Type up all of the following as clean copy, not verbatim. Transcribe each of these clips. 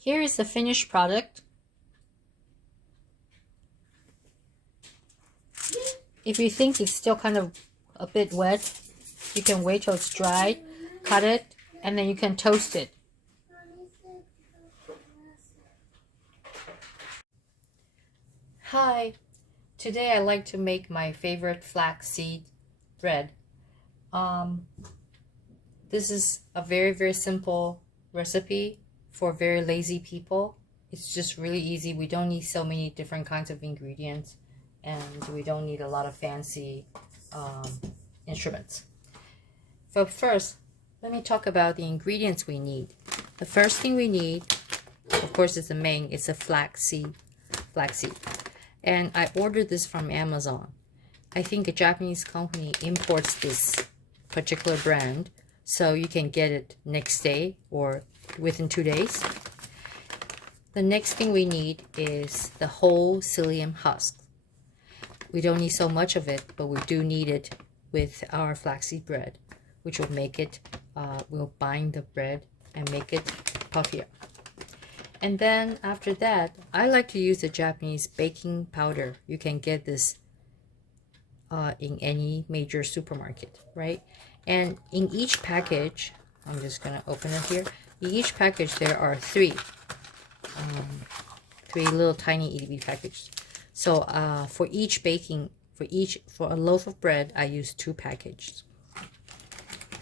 Here is the finished product. If you think it's still kind of a bit wet, you can wait till it's dry, cut it, and then you can toast it. Hi, today I like to make my favorite flaxseed bread. This is a very simple recipe for very lazy people. It's just really easy. We don't need so many different kinds of ingredients, and we don't need a lot of fancy instruments. But first, let me talk about the ingredients we need. The first thing we need, of course, is the main. It's a flaxseed. And I ordered this from Amazon. I think a Japanese company imports this particular brand, so you can get it next day or within 2 days. The next thing we need is the whole psyllium husk. We don't need so much of it, but we do need it with our flaxseed bread, which will make it, will bind the bread and make it puffier. And then after that, I like to use the Japanese baking powder. You can get this in any major supermarket, right? And in each package, I'm just gonna open it here. In each package, there are three little tiny itty bitty packages. So for each baking, for a loaf of bread, I use 2 packages.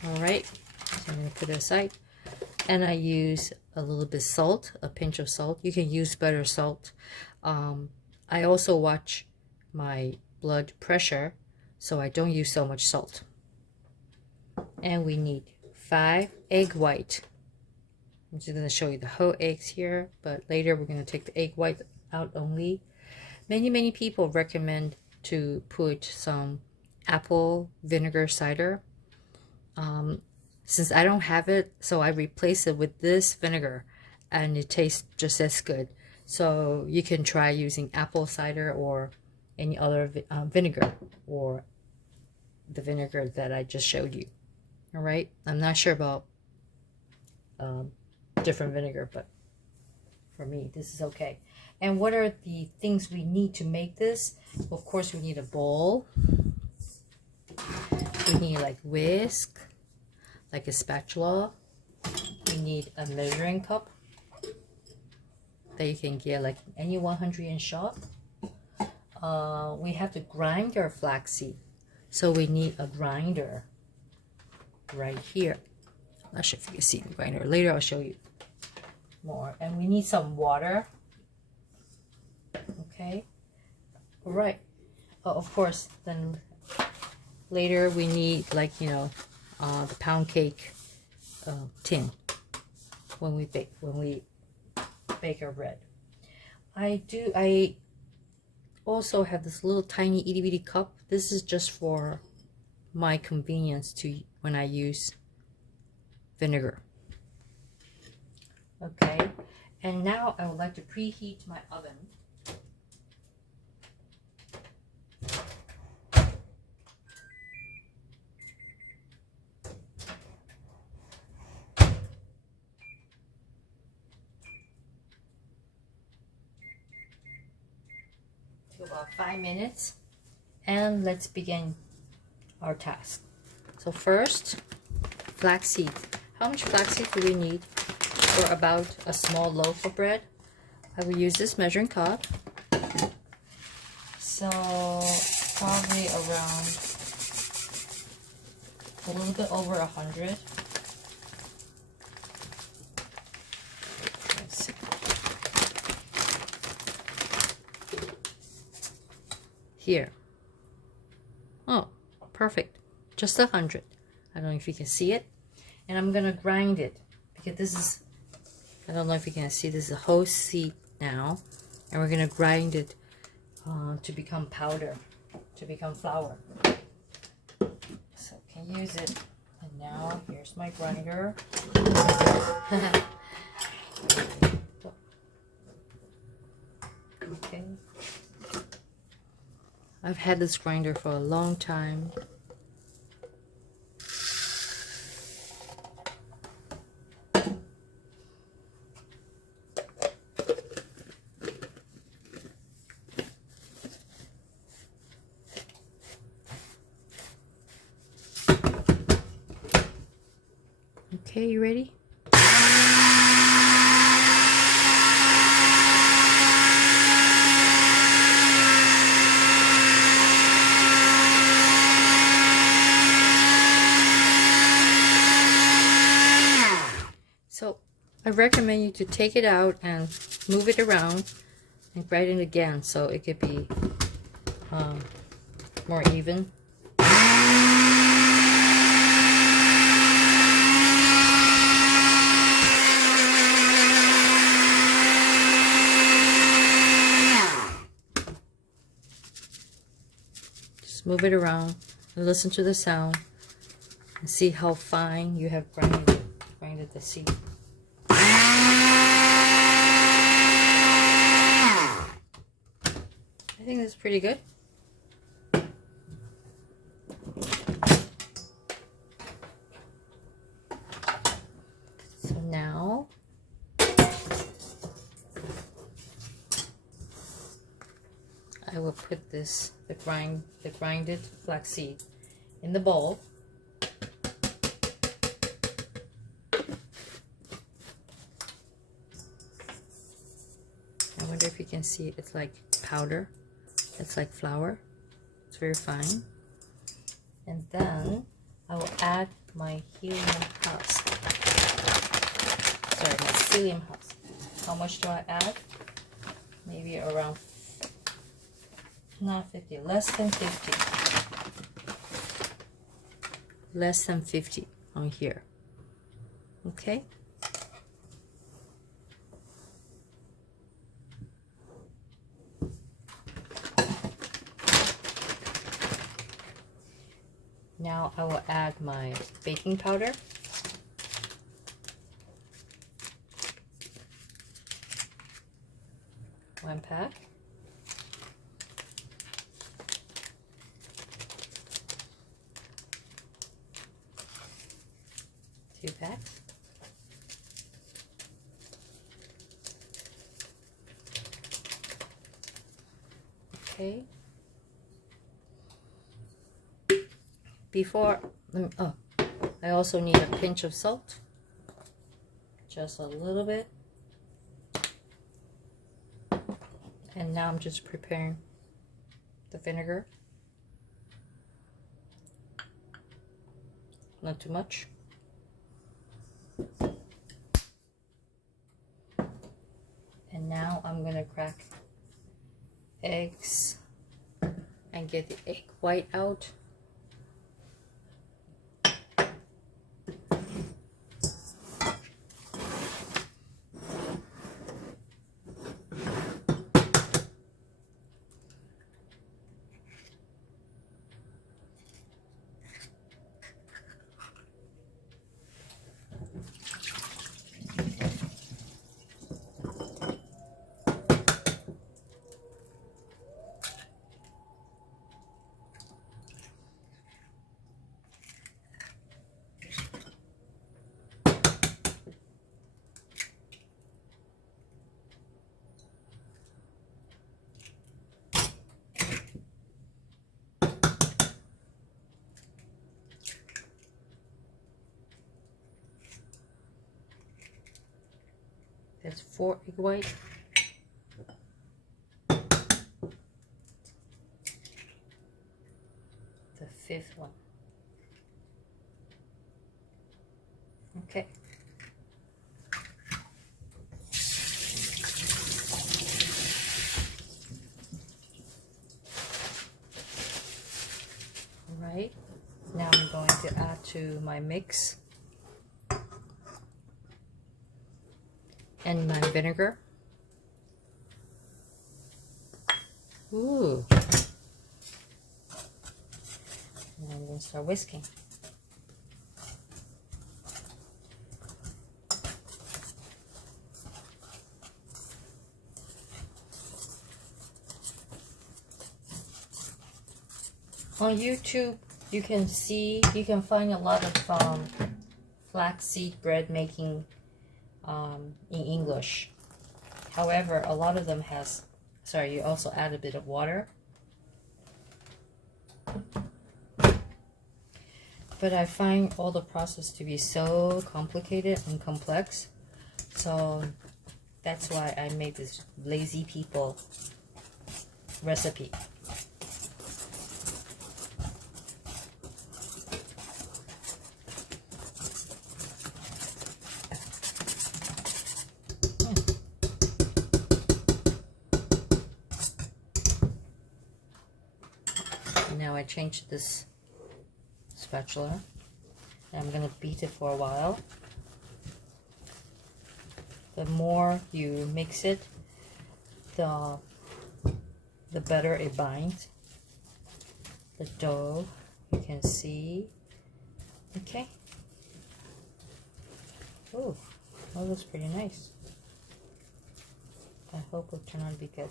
All right, so I'm gonna put it aside. And I use a little bit salt, a pinch of salt. You can use better salt. I also watch my blood pressure, so I don't use so much salt. And we need 5 egg white. I'm just going to show you the whole eggs here, but later we're going to take the egg white out only. Many people recommend to put some apple vinegar cider. Since I don't have it, so I replace it with this vinegar, and it tastes just as good. So you can try using apple cider or any other vinegar, or the vinegar that I just showed you. All right, I'm not sure about different vinegar, but for me this is okay. And what are the things we need to make this? Of course, we need a bowl. We need like whisk, like a spatula. We need a measuring cup that you can get like any 100-yen shop. We have to grind our flaxseed, so we need a grinder right here. I'm not sure if you can see the grinder. Later I'll show you more. And we need some water. Okay, all right. Of course, then later we need, like, you know, the pound cake tin when we bake our bread. I also have this little tiny itty bitty cup. This is just for my convenience to when I use vinegar. Okay, and now I would like to preheat my oven. To about 5 minutes, and let's begin our task. So first, flaxseed. How much flaxseed do we need for about a small loaf of bread? I will use this measuring cup. So probably around a little bit over 100. Let's see. Here. Oh, perfect. Just 100. I don't know if you can see it. And I'm gonna grind it because this is, I don't know if you can see, this is a whole seed now, and we're gonna grind it to become powder, to become flour. So I can use it. And now here's my grinder. Okay. I've had this grinder for a long time. Okay, you ready? So I recommend you to take it out and move it around and grind it again so it could be more even. Just move it around and listen to the sound and see how fine you have grinded the seed. I think that's pretty good. So now I will put the grinded flaxseed in the bowl. I wonder if you can see it's like powder. It's like flour. It's very fine. And then I will add my helium husk. Sorry, my psyllium husk. How much do I add? Maybe around, not 50, less than 50. Less than 50 on here. Okay? Now I will add my baking powder. One pack. Two packs. Okay. I also need a pinch of salt, just a little bit. And now I'm just preparing the vinegar. Not too much. And now I'm gonna crack eggs and get the egg white out. That's 4 egg whites. The 5th one. Okay. All right. Now I'm going to add to my mix and my vinegar. Ooh. And I'm going to start whisking. On YouTube, you can find a lot of flaxseed bread making in English. However, a lot of them you also add a bit of water. But I find all the process to be so complicated and complex. So that's why I made this lazy people recipe. Now I changed this spatula. And I'm gonna beat it for a while. The more you mix it, the better it binds. The dough, you can see. Okay. Oh, that looks pretty nice. I hope it'll turn out to be good.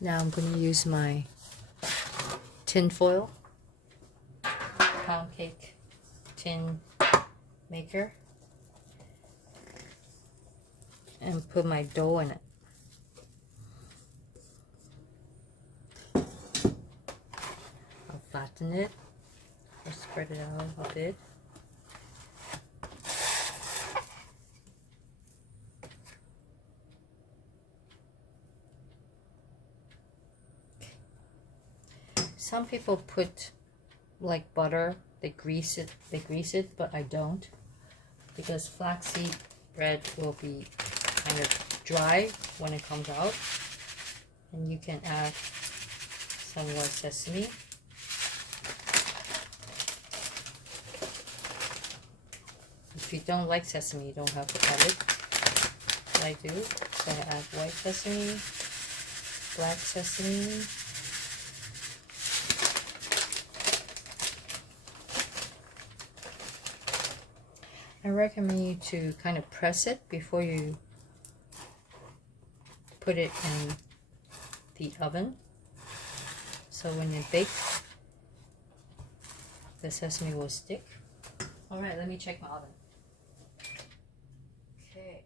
Now I'm going to use my tin foil pound cake tin maker and put my dough in it. I'll flatten it or spread it out a bit. Some people put like butter, they grease it, but I don't, because flaxseed bread will be kind of dry when it comes out. And you can add some more sesame. If you don't like sesame, you don't have to add it. But I do, so I add white sesame, black sesame, I recommend you to kind of press it before you put it in the oven. So when you bake, the sesame will stick. All right, let me check my oven. Okay.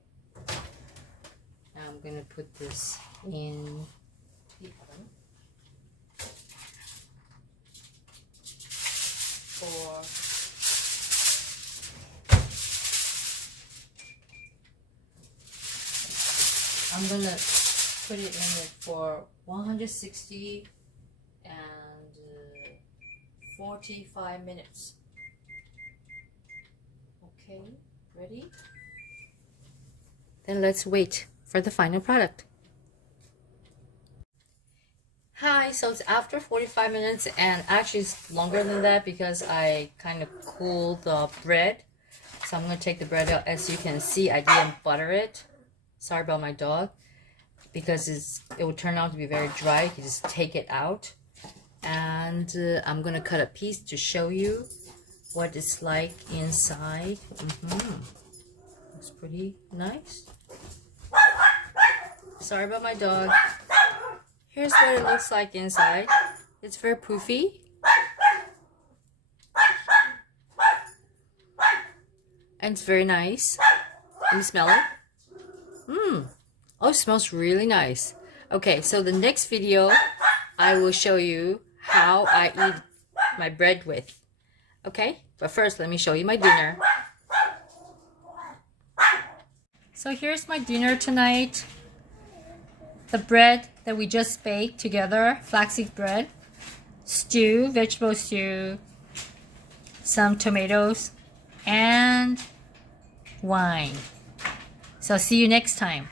Now I'm going to put this in the oven for I'm gonna put it in it for 160 and 45 minutes. Okay, ready? Then let's wait for the final product. Hi, so it's after 45 minutes, and actually it's longer than that because I kind of cooled the bread. So I'm gonna take the bread out. As you can see, I didn't butter it. Sorry about my dog, because it will turn out to be very dry. You can just take it out. And I'm going to cut a piece to show you what it's like inside. Looks pretty nice. Sorry about my dog. Here's what it looks like inside. It's very poofy. And it's very nice. Can you smell it? Oh, it smells really nice. Okay, so the next video, I will show you how I eat my bread with. Okay, but first, let me show you my dinner. So here's my dinner tonight. The bread that we just baked together, flaxseed bread, stew, vegetable stew, some tomatoes, and wine. So see you next time.